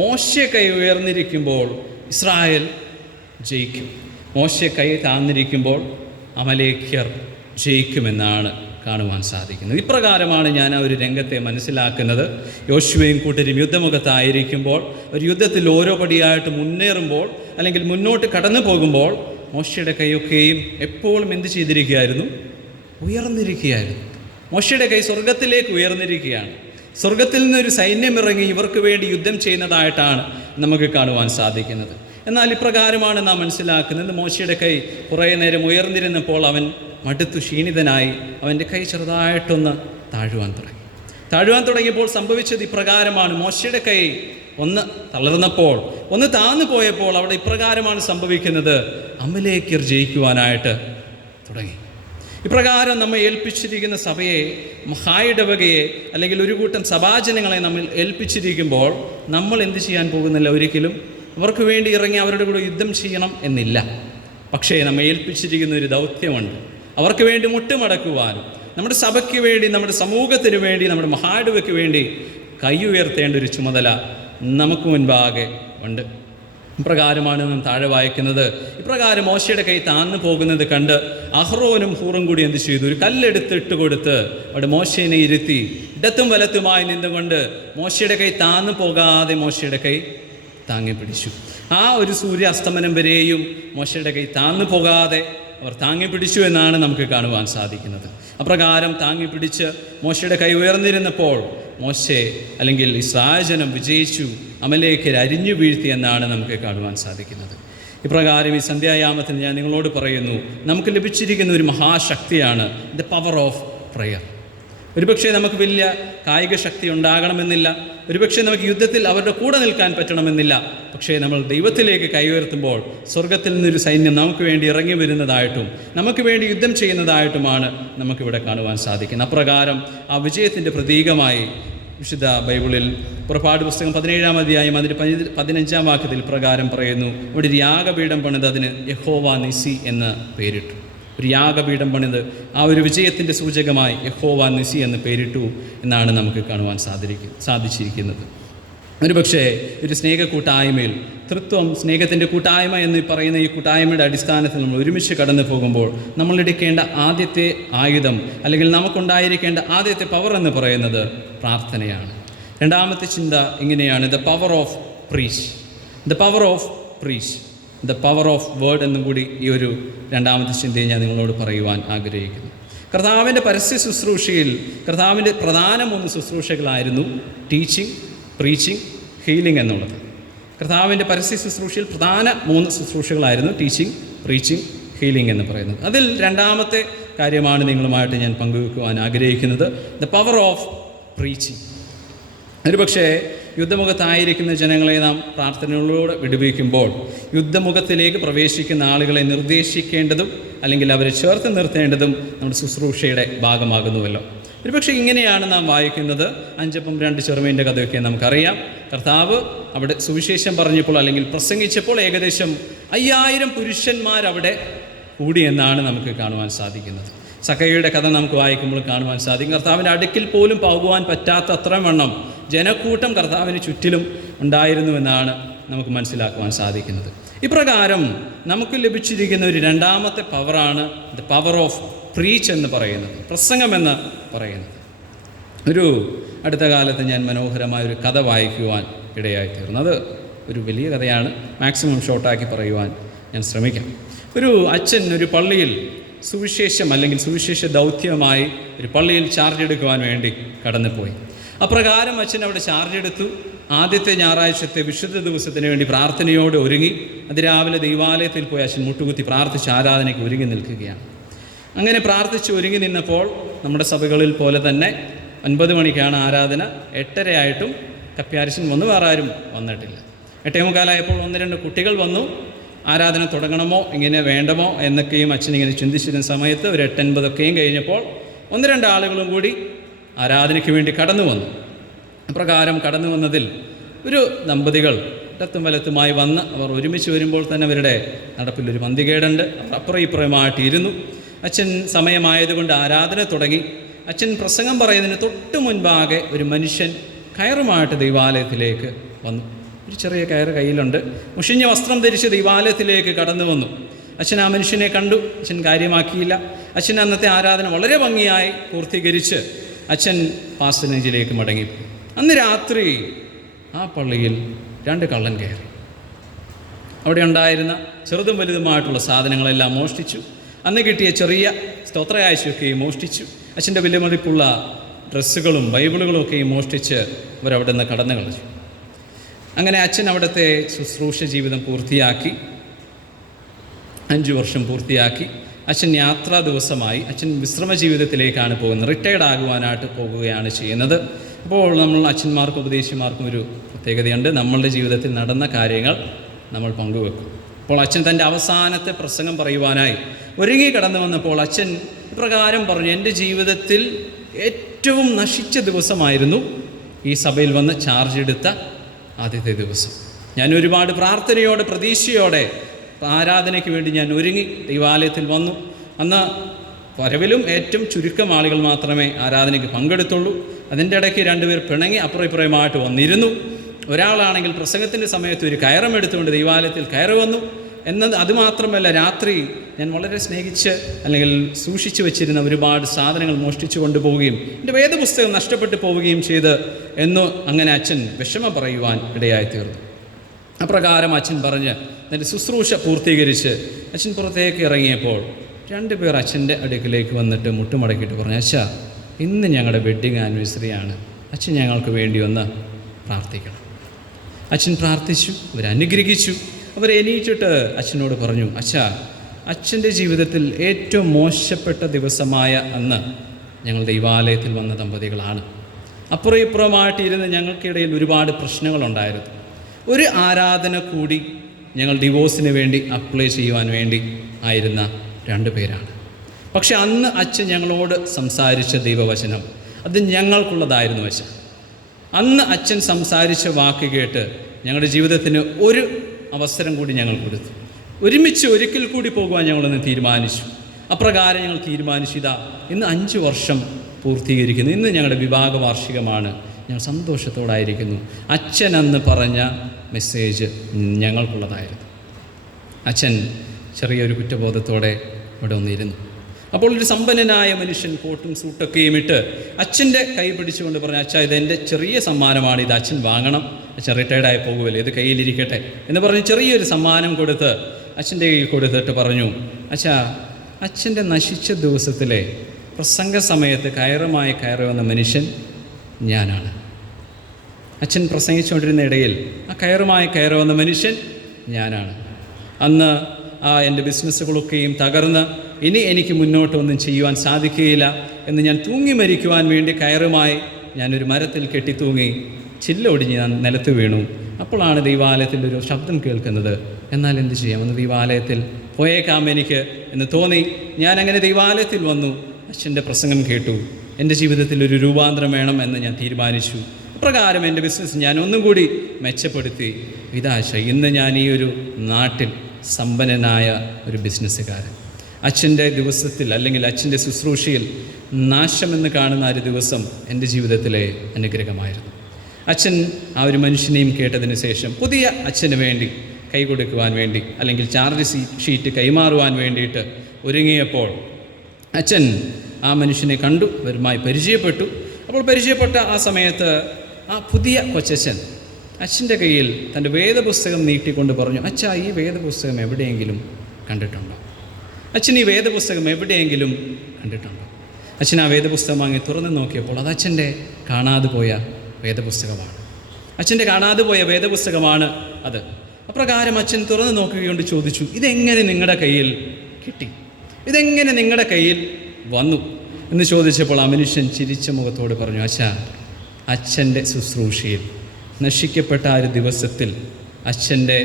മോശെ കൈ ഉയർന്നിരിക്കുമ്പോൾ ഇസ്രായേൽ ജയിക്കും, മോശെ കൈ താഴ്ന്നിരിക്കുമ്പോൾ അമലേക്യർ ജയിക്കുമെന്നാണ് കാണുവാൻ സാധിക്കുന്നത്. ഇപ്രകാരമാണ് ഞാൻ ആ ഒരു രംഗത്തെ മനസ്സിലാക്കുന്നത്. യോശുവയും കൂട്ടരും യുദ്ധമുഖത്തായിരിക്കുമ്പോൾ ഒരു യുദ്ധത്തിൽ ഓരോ പടിയായിട്ട് മുന്നേറുമ്പോൾ അല്ലെങ്കിൽ മുന്നോട്ട് കടന്നു പോകുമ്പോൾ മോശയുടെ കൈയൊക്കെയും എപ്പോഴും എന്ത് ചെയ്തിരിക്കുകയായിരുന്നു? ഉയർന്നിരിക്കുകയായിരുന്നു. മോശയുടെ കൈ സ്വർഗത്തിലേക്ക് ഉയർന്നിരിക്കുകയാണ്. സ്വർഗത്തിൽ നിന്നൊരു സൈന്യം ഇറങ്ങി ഇവർക്ക് വേണ്ടി യുദ്ധം ചെയ്യുന്നതായിട്ടാണ് നമുക്ക് കാണുവാൻ സാധിക്കുന്നത്. എന്നാൽ ഇപ്രകാരമാണ് നാം മനസ്സിലാക്കുന്നത്. മോശയുടെ കൈ കുറേ നേരം ഉയർന്നിരുന്നപ്പോൾ അവൻ മടുത്തു ക്ഷീണിതനായി അവൻ്റെ കൈ ചെറുതായിട്ടൊന്ന് താഴുവാൻ തുടങ്ങിയപ്പോൾ സംഭവിച്ചത് ഇപ്രകാരമാണ്. മോശയുടെ കൈ ഒന്ന് തളർന്നപ്പോൾ, ഒന്ന് താഴ്ന്നു പോയപ്പോൾ അവിടെ ഇപ്രകാരമാണ് സംഭവിക്കുന്നത്: അമലേക്യർ ജയിക്കുവാനായിട്ട് തുടങ്ങി. ഇപ്രകാരം നമ്മെ ഏൽപ്പിച്ചിരിക്കുന്ന സഭയെ, മഹായിടവകയെ അല്ലെങ്കിൽ ഒരു കൂട്ടം സഭാജനങ്ങളെ നമ്മൾ ഏൽപ്പിച്ചിരിക്കുമ്പോൾ നമ്മൾ എന്ത് ചെയ്യാൻ പോകുന്നില്ല? ഒരിക്കലും അവർക്ക് വേണ്ടി ഇറങ്ങി അവരുടെ കൂടെ യുദ്ധം ചെയ്യണം എന്നില്ല. പക്ഷേ നമ്മെ ഏൽപ്പിച്ചിരിക്കുന്ന ഒരു ദൗത്യമുണ്ട്. അവർക്ക് വേണ്ടി മുട്ടുമടക്കുവാനും നമ്മുടെ സഭയ്ക്ക് വേണ്ടി, നമ്മുടെ സമൂഹത്തിന് വേണ്ടി, നമ്മുടെ മഹായിടവയ്ക്ക് വേണ്ടി കൈ ഉയർത്തേണ്ട ഒരു ചുമതല നമുക്ക് മുൻപാകെ ഉണ്ട്. ഇപ്രകാരമാണ് നാം താഴെ വായിക്കുന്നത്. ഇപ്രകാരം മോശയുടെ കൈ താന്നു പോകുന്നത് കണ്ട് അഹ്റോനും ഹൂറും കൂടി എന്ത് ചെയ്തു? ഒരു കല്ലെടുത്തിട്ട് കൊടുത്ത് അവിടെ മോശയെ ഇരുത്തി ഇടത്തും വലത്തുമായി നിന്നുകൊണ്ട് മോശയുടെ കൈ താന്നു പോകാതെ മോശയുടെ കൈ താങ്ങി പിടിച്ചു. ആ ഒരു സൂര്യാസ്തമനം വരെയും മോശയുടെ കൈ താന്നു പോകാതെ അവർ താങ്ങി പിടിച്ചു എന്നാണ് നമുക്ക് കാണുവാൻ സാധിക്കുന്നത്. അപ്രകാരം താങ്ങി പിടിച്ച് മോശയുടെ കൈ ഉയർന്നിരുന്നപ്പോൾ മോശെ അല്ലെങ്കിൽ ഇസ്രായേൽ വിജയിച്ചു, അമലേക്കർ അരിഞ്ഞു വീഴ്ത്തി എന്നാണ് നമുക്ക് കാണുവാൻ സാധിക്കുന്നത്. ഇപ്രകാരം ഈ സന്ധ്യായാമത്തിൽ ഞാൻ നിങ്ങളോട് പറയുന്നു, നമുക്ക് ലഭിച്ചിരിക്കുന്ന ഒരു മഹാശക്തിയാണ് ദ പവർ ഓഫ് പ്രയർ. ഒരുപക്ഷെ നമുക്ക് വലിയ കായിക ശക്തി ഉണ്ടാകണമെന്നില്ല, ഒരുപക്ഷെ നമുക്ക് യുദ്ധത്തിൽ അവരുടെ കൂടെ നിൽക്കാൻ പറ്റണമെന്നില്ല. പക്ഷേ നമ്മൾ ദൈവത്തിലേക്ക് കൈ ഉയർത്തുമ്പോൾ സ്വർഗത്തിൽ നിന്നൊരു സൈന്യം നമുക്ക് വേണ്ടി ഇറങ്ങി വരുന്നതായിട്ടും നമുക്ക് വേണ്ടി യുദ്ധം ചെയ്യുന്നതായിട്ടുമാണ് നമുക്കിവിടെ കാണുവാൻ സാധിക്കുന്നത്. അപ്രകാരം ആ വിജയത്തിൻ്റെ പ്രതീകമായി വിശുദ്ധ ബൈബിളിൽ പുറപ്പാട് പുസ്തകം 17-ാം അധ്യായം അതിൻ്റെ 15-ാം വാക്യത്തിൽ പ്രകാരം പറയുന്നു, ഇവിടെ ഒരു യാഗപീഠം പണിത് അതിന് യഹോവ നിസി എന്ന് പേരിട്ടു. ഒരു യാഗപീഠം പണിത് ആ ഒരു വിജയത്തിൻ്റെ സൂചകമായി യഹോവ നിസി എന്ന് പേരിട്ടു എന്നാണ് നമുക്ക് കാണുവാൻ സാധിച്ചിരിക്കുന്നത്. ഒരുപക്ഷേ ഒരു സ്നേഹ കൂട്ടായ്മയിൽ തൃത്വം, സ്നേഹത്തിൻ്റെ കൂട്ടായ്മ എന്ന് പറയുന്ന ഈ കൂട്ടായ്മയുടെ അടിസ്ഥാനത്തിൽ നമ്മൾ ഒരുമിച്ച് കടന്നു പോകുമ്പോൾ നമ്മൾ എടുക്കേണ്ട ആദ്യത്തെ ആയുധം അല്ലെങ്കിൽ നമുക്കുണ്ടായിരിക്കേണ്ട ആദ്യത്തെ പവർ എന്ന് പറയുന്നത് പ്രാർത്ഥനയാണ്. രണ്ടാമത്തെ ചിന്ത ഇങ്ങനെയാണ്, the power of preach. The power of preach, the power of word എന്നും കൂടി ഈ ഒരു രണ്ടാമത്തെ ചിന്തയെ ഞാൻ നിങ്ങളോട് പറയുവാൻ ആഗ്രഹിക്കുന്നു. കർത്താവിൻ്റെ പരസ്യ ശുശ്രൂഷയിൽ കർത്താവിൻ്റെ പ്രധാന 3 ശുശ്രൂഷകളായിരുന്നു ടീച്ചിങ്, പ്രീച്ചിങ്, ഹീലിംഗ് എന്നുള്ളത്. കർത്താവിൻ്റെ പരസ്യ ശുശ്രൂഷയിൽ പ്രധാന 3 ശുശ്രൂഷകളായിരുന്നു ടീച്ചിങ്, പ്രീച്ചിങ്, ഹീലിംഗ് എന്ന് പറയുന്നത്. അതിൽ രണ്ടാമത്തെ കാര്യമാണ് നിങ്ങളുമായിട്ട് ഞാൻ പങ്കുവെക്കുവാൻ ആഗ്രഹിക്കുന്നത്, ദ പവർ ഓഫ് പ്രീച്ചിങ്. ഒരുപക്ഷേ യുദ്ധമുഖത്തായിരിക്കുന്ന ജനങ്ങളെ നാം പ്രാർത്ഥനകളിലൂടെ വിടുവിക്കുമ്പോൾ യുദ്ധമുഖത്തിലേക്ക് പ്രവേശിക്കുന്ന ആളുകളെ നിർദ്ദേശിക്കേണ്ടതും അല്ലെങ്കിൽ അവരെ ചേർത്ത് നിർത്തേണ്ടതും നമ്മുടെ ശുശ്രൂഷയുടെ ഭാഗമാകുന്നുവല്ലോ. ഒരുപക്ഷെ ഇങ്ങനെയാണ് നാം വായിക്കുന്നത്. 5 അപ്പം 2 ചെറുമീൻ്റെ കഥയൊക്കെ നമുക്കറിയാം. കർത്താവ് അവിടെ സുവിശേഷം പറഞ്ഞപ്പോൾ അല്ലെങ്കിൽ പ്രസംഗിച്ചപ്പോൾ ഏകദേശം 5000 പുരുഷന്മാരവിടെ കൂടി എന്നാണ് നമുക്ക് കാണുവാൻ സാധിക്കുന്നത്. സക്കയുടെ കഥ നമുക്ക് വായിക്കുമ്പോൾ കാണുവാൻ സാധിക്കും. കർത്താവിൻ്റെ അടുക്കിൽ പോലും പോകുവാൻ പറ്റാത്ത അത്രയും വണ്ണം ജനക്കൂട്ടം കർത്താവിന് ചുറ്റിലും ഉണ്ടായിരുന്നുവെന്നാണ് നമുക്ക് മനസ്സിലാക്കുവാൻ സാധിക്കുന്നത്. ഇപ്രകാരം നമുക്ക് ലഭിച്ചിരിക്കുന്ന ഒരു രണ്ടാമത്തെ പവറാണ് ദ പവർ ഓഫ് പ്രീച്ച് എന്ന് പറയുന്നത്, പ്രസംഗമെന്ന് പറയുന്നത്. ഒരു അടുത്ത കാലത്ത് ഞാൻ മനോഹരമായൊരു കഥ വായിക്കുവാൻ ഇടയായിത്തീർന്നു. അത് ഒരു വലിയ കഥയാണ്, മാക്സിമം ഷോർട്ടാക്കി പറയുവാൻ ഞാൻ ശ്രമിക്കാം. ഒരു അച്ഛൻ ഒരു പള്ളിയിൽ സുവിശേഷം അല്ലെങ്കിൽ സുവിശേഷ ദൗത്യമായി ഒരു പള്ളിയിൽ ചാർജ് എടുക്കുവാൻ വേണ്ടി കടന്നുപോയി. അപ്രകാരം അച്ഛൻ അവിടെ ചാർജ് എടുത്തു. ആദ്യത്തെ ഞായറാഴ്ചത്തെ വിശുദ്ധ ദിവസത്തിന് വേണ്ടി പ്രാർത്ഥനയോടെ ഒരുങ്ങി അതിരാവിലെ ദൈവാലയത്തിൽ പോയി അച്ഛൻ മുട്ടുകുത്തി പ്രാർത്ഥിച്ച് ആരാധനയ്ക്ക് ഒരുങ്ങി നിൽക്കുകയാണ്. അങ്ങനെ പ്രാർത്ഥിച്ച് ഒരുങ്ങി നിന്നപ്പോൾ നമ്മുടെ സഭകളിൽ പോലെ തന്നെ 9 മണിക്കാണ് ആരാധന. 8:30 ആയിട്ടും കപ്പ്യാരിശൻ വന്നു, വേറെ ആരും വന്നിട്ടില്ല. 8:45 1-2 കുട്ടികൾ വന്നു. ആരാധന തുടങ്ങണമോ ഇങ്ങനെ വേണ്ടമോ എന്നൊക്കെയും അച്ഛൻ ഇങ്ങനെ ചിന്തിച്ചിരുന്ന സമയത്ത് ഒരു 8:50 കഴിഞ്ഞപ്പോൾ 1-2 ആളുകളും കൂടി ആരാധനയ്ക്ക് വേണ്ടി കടന്നു വന്നു. അപ്രകാരം കടന്നു വന്നതിൽ ഒരു ദമ്പതികൾ ഇടത്തും വലത്തുമായി വന്ന് അവർ ഒരുമിച്ച് വരുമ്പോൾ തന്നെ അവരുടെ നടപ്പിലൊരു പന്തികേടുണ്ട്. അവർ അപ്പുറം ഇപ്പുറമായിട്ട് ഇരുന്നു. അച്ഛൻ സമയമായതുകൊണ്ട് ആരാധന തുടങ്ങി. അച്ഛൻ പ്രസംഗം പറയുന്നതിന് തൊട്ട് മുൻപാകെ ഒരു മനുഷ്യൻ കയറുമായിട്ട് ദൈവാലയത്തിലേക്ക് വന്നു. ഒരു ചെറിയ കയറ് കയ്യിലുണ്ട്. മുഷിഞ്ഞ വസ്ത്രം ധരിച്ച് ദൈവാലയത്തിലേക്ക് കടന്നു വന്നു. അച്ഛൻ ആ മനുഷ്യനെ കണ്ടു. അച്ഛൻ കാര്യമാക്കിയില്ല. അച്ഛൻ അന്നത്തെ ആരാധന വളരെ ഭംഗിയായി പൂർത്തീകരിച്ച് അച്ഛൻ പാസ്റ്റനേജിലേക്ക് മടങ്ങിപ്പോയി. അന്ന് രാത്രി ആ പള്ളിയിൽ 2 കള്ളൻ കയറി. അവിടെ ഉണ്ടായിരുന്ന ചെറുതും വലുതുമായിട്ടുള്ള സാധനങ്ങളെല്ലാം മോഷ്ടിച്ചു. അന്ന് കിട്ടിയ ചെറിയ സ്തോത്രയാഴ്ചയൊക്കെയും മോഷ്ടിച്ചു. അച്ഛൻ്റെ വിലമതിപ്പുള്ള ഡ്രസ്സുകളും ബൈബിളുകളും ഒക്കെയും മോഷ്ടിച്ച് അവരവിടെ നിന്ന് കടന്നു കളഞ്ഞു. അങ്ങനെ അച്ഛൻ അവിടുത്തെ ശുശ്രൂഷ ജീവിതം പൂർത്തിയാക്കി. 5 വർഷം പൂർത്തിയാക്കി. അച്ഛൻ യാത്രാ ദിവസമായി അച്ഛൻ വിശ്രമ ജീവിതത്തിലേക്കാണ് പോകുന്നത്. റിട്ടയർഡ് ആകുവാനായിട്ട് പോകുകയാണ് ചെയ്യുന്നത്. അപ്പോൾ നമ്മൾ അച്ഛന്മാർക്കും ഉപദേശിമാർക്കും ഒരു പ്രത്യേകതയുണ്ട്. നമ്മളുടെ ജീവിതത്തിൽ നടന്ന കാര്യങ്ങൾ നമ്മൾ പങ്കുവെക്കും. അപ്പോൾ അച്ഛൻ തൻ്റെ അവസാനത്തെ പ്രസംഗം പറയുവാനായി ഒരുങ്ങി കടന്നു വന്നപ്പോൾ അച്ഛൻ ഇപ്രകാരം പറഞ്ഞു, എൻ്റെ ജീവിതത്തിൽ ഏറ്റവും നശിച്ച ദിവസമായിരുന്നു ഈ സഭയിൽ വന്ന് ചാർജ് എടുത്ത ആദ്യത്തെ ദിവസം. ഞാൻ ഒരുപാട് പ്രാർത്ഥനയോടെ പ്രതീക്ഷയോടെ ആരാധനയ്ക്ക് വേണ്ടി ഞാൻ ഒരുങ്ങി ദൈവാലയത്തിൽ വന്നു. അന്ന് വരവിലും ഏറ്റവും ചുരുക്കം ആളുകൾ മാത്രമേ ആരാധനയ്ക്ക് പങ്കെടുത്തുള്ളൂ. അതിൻ്റെ ഇടയ്ക്ക് രണ്ടുപേർ പിണങ്ങി അപ്പുറം ഇപ്പുറമായിട്ട് വന്നിരുന്നു. ഒരാളാണെങ്കിൽ പ്രസംഗത്തിൻ്റെ സമയത്ത് ഒരു കയറും എടുത്തുകൊണ്ട് ദൈവാലയത്തിൽ കയറി വന്നു. എന്നത് അതുമാത്രമല്ല, രാത്രി ഞാൻ വളരെ സ്നേഹിച്ച് അല്ലെങ്കിൽ സൂക്ഷിച്ചു വെച്ചിരുന്ന ഒരുപാട് സാധനങ്ങൾ മോഷ്ടിച്ചു കൊണ്ടുപോവുകയും എൻ്റെ വേദപുസ്തകം നഷ്ടപ്പെട്ടു പോവുകയും ചെയ്ത് എന്ന് അങ്ങനെ അച്ഛൻ വിഷമം പറയുവാൻ ഇടയായിത്തീർന്നു. അപ്രകാരം അച്ഛൻ പറഞ്ഞ് എൻ്റെ ശുശ്രൂഷ പൂർത്തീകരിച്ച് അച്ഛൻ പുറത്തേക്ക് ഇറങ്ങിയപ്പോൾ രണ്ടുപേർ അച്ഛൻ്റെ അടുക്കിലേക്ക് വന്നിട്ട് മുട്ടുമടക്കിയിട്ട് പറഞ്ഞു, അച്ഛാ, ഇന്ന് ഞങ്ങളുടെ വെഡ്ഡിങ് ആനിവേഴ്സറിയാണ്, അച്ഛൻ ഞങ്ങൾക്ക് വേണ്ടി ഒന്ന് പ്രാർത്ഥിക്കണം. അച്ഛൻ പ്രാർത്ഥിച്ചു, അവരനുഗ്രഹിച്ചു. അവർ എണീറ്റിട്ട് അച്ഛനോട് പറഞ്ഞു, അച്ഛാ, അച്ഛൻ്റെ ജീവിതത്തിൽ ഏറ്റവും മോശപ്പെട്ട ദിവസമായ അന്ന് ഞങ്ങൾ ദൈവാലയത്തിൽ വന്ന ദമ്പതികളാണ്. അപ്പുറം ഇപ്പുറമായിട്ടിരുന്ന് ഞങ്ങൾക്കിടയിൽ ഒരുപാട് പ്രശ്നങ്ങളുണ്ടായിരുന്നു. ഒരു ആരാധന കൂടി ഞങ്ങൾ ഡിവോഴ്സിന് വേണ്ടി അപ്ലൈ ചെയ്യുവാൻ വേണ്ടി ആയിരുന്ന രണ്ടുപേരാണ്. പക്ഷെ അന്ന് അച്ഛൻ ഞങ്ങളോട് സംസാരിച്ച ദൈവവചനം അത് ഞങ്ങൾക്കുള്ളതായിരുന്നു. അന്ന് അച്ഛൻ സംസാരിച്ച വാക്ക് കേട്ട് ഞങ്ങളുടെ ജീവിതത്തിന് ഒരു അവസരം കൂടി ഞങ്ങൾ കൊടുത്തു. ഒരുമിച്ച് ഒരിക്കൽ കൂടി പോകുവാൻ ഞങ്ങളൊന്ന് തീരുമാനിച്ചു. അപ്രകാരം ഞങ്ങൾ തീരുമാനിച്ചു. ഇതാ ഇന്ന് 5 വർഷം പൂർത്തീകരിക്കുന്നു. ഇന്ന് ഞങ്ങളുടെ വിവാഹ വാർഷികമാണ്. ഞങ്ങൾ സന്തോഷത്തോടായിരിക്കുന്നു. അച്ഛൻ അന്ന് പറഞ്ഞ മെസ്സേജ് ഞങ്ങൾക്കുള്ളതായിരുന്നു. അച്ഛൻ ചെറിയൊരു കുറ്റബോധത്തോടെ ഇവിടെ വന്നിരുന്നു. അപ്പോൾ ഒരു സമ്പന്നനായ മനുഷ്യൻ കോട്ടും സൂട്ടൊക്കെയും ഇട്ട് അച്ഛൻ്റെ കൈ പിടിച്ചുകൊണ്ട് പറഞ്ഞു, അച്ഛാ, ഇതെൻ്റെ ചെറിയ സമ്മാനമാണ്, ഇത് അച്ഛൻ വാങ്ങണം, അച്ഛൻ റിട്ടയർഡായി പോകുമല്ലോ, ഇത് കയ്യിലിരിക്കട്ടെ എന്ന് പറഞ്ഞ് ചെറിയൊരു സമ്മാനം കൊടുത്ത് അച്ഛൻ്റെ കയ്യിൽ കൊടുത്തിട്ട് പറഞ്ഞു, അച്ഛാ, അച്ഛൻ്റെ നശിച്ച ദിവസത്തിലെ പ്രസംഗ സമയത്ത് കയറുമായി കയറി വന്ന മനുഷ്യൻ ഞാനാണ്. അച്ഛൻ പ്രസംഗിച്ചുകൊണ്ടിരുന്ന ഇടയിൽ ആ കയറുമായി കയറി വന്ന മനുഷ്യൻ ഞാനാണ്. അന്ന് എൻ്റെ ബിസിനസ്സുകളൊക്കെയും തകർന്ന് ഇനി എനിക്ക് മുന്നോട്ടൊന്നും ചെയ്യുവാൻ സാധിക്കുകയില്ല എന്ന് ഞാൻ തൂങ്ങി മരിക്കുവാൻ വേണ്ടി കയറുമായി ഞാനൊരു മരത്തിൽ കെട്ടിത്തൂങ്ങി ചില്ലൊടിഞ്ഞ് ഞാൻ നിലത്ത് വീണു. അപ്പോഴാണ് ദൈവാലയത്തിൻ്റെ ഒരു ശബ്ദം കേൾക്കുന്നത്. എന്നാൽ എന്ത് ചെയ്യാം, ഒന്ന് ദൈവാലയത്തിൽ പോയേക്കാം എനിക്ക് എന്ന് തോന്നി. ഞാനങ്ങനെ ദൈവാലയത്തിൽ വന്നു. അച്ഛൻ്റെ പ്രസംഗം കേട്ടു. എൻ്റെ ജീവിതത്തിൽ ഒരു രൂപാന്തരം വേണം എന്ന് ഞാൻ തീരുമാനിച്ചു. അപ്രകാരം എൻ്റെ ബിസിനസ് ഞാൻ ഒന്നും കൂടി മെച്ചപ്പെടുത്തി. ഇതാശ ഇന്ന് ഞാൻ ഈ ഒരു നാട്ടിൽ സമ്പന്നനായ ഒരു ബിസിനസ്സുകാരൻ. അച്ഛൻ്റെ ദിവസത്തിൽ അല്ലെങ്കിൽ അച്ഛൻ്റെ ശുശ്രൂഷയിൽ നാശമെന്ന് കാണുന്ന ഒരു ദിവസം എൻ്റെ ജീവിതത്തിലെ അനുഗ്രഹമായിരുന്നു. അച്ഛൻ ആ ഒരു മനുഷ്യനെയും കേട്ടതിന് ശേഷം പുതിയ അച്ഛന് വേണ്ടി കൈ കൊടുക്കുവാൻ വേണ്ടി അല്ലെങ്കിൽ ചാർജ് ഷീറ്റ് കൈമാറുവാൻ വേണ്ടിയിട്ട് ഒരുങ്ങിയപ്പോൾ അച്ഛൻ ആ മനുഷ്യനെ കണ്ടു, അവരുമായി പരിചയപ്പെട്ടു. അപ്പോൾ പരിചയപ്പെട്ട ആ സമയത്ത് ആ പുതിയ കൊച്ചച്ഛൻ അച്ഛൻ്റെ കയ്യിൽ തൻ്റെ വേദപുസ്തകം നീട്ടിക്കൊണ്ട് പറഞ്ഞു, അച്ഛാ, ഈ വേദപുസ്തകം എവിടെയെങ്കിലും കണ്ടിട്ടുണ്ടോ? അച്ഛൻ ഈ വേദപുസ്തകം എവിടെയെങ്കിലും കണ്ടിട്ടുണ്ടോ? അച്ഛൻ ആ വേദപുസ്തകം വാങ്ങി തുറന്ന് നോക്കിയപ്പോൾ അത് അച്ഛൻ്റെ കാണാതെ പോയ വേദപുസ്തകമാണ്. അച്ഛൻ്റെ കാണാതെ പോയ വേദപുസ്തകമാണ് അത്. അപ്രകാരം അച്ഛൻ തുറന്ന് നോക്കുകകൊണ്ട് ചോദിച്ചു, ഇതെങ്ങനെ നിങ്ങളുടെ കയ്യിൽ കിട്ടി? ഇതെങ്ങനെ നിങ്ങളുടെ കയ്യിൽ വന്നു എന്ന് ചോദിച്ചപ്പോൾ ആ മനുഷ്യൻ ചിരിച്ച മുഖത്തോട് പറഞ്ഞു, അച്ഛാ, അച്ഛൻ്റെ ശുശ്രൂഷയിൽ നശിക്കപ്പെട്ട ആ ഒരു ദിവസത്തിൽ അച്ഛൻ്റെ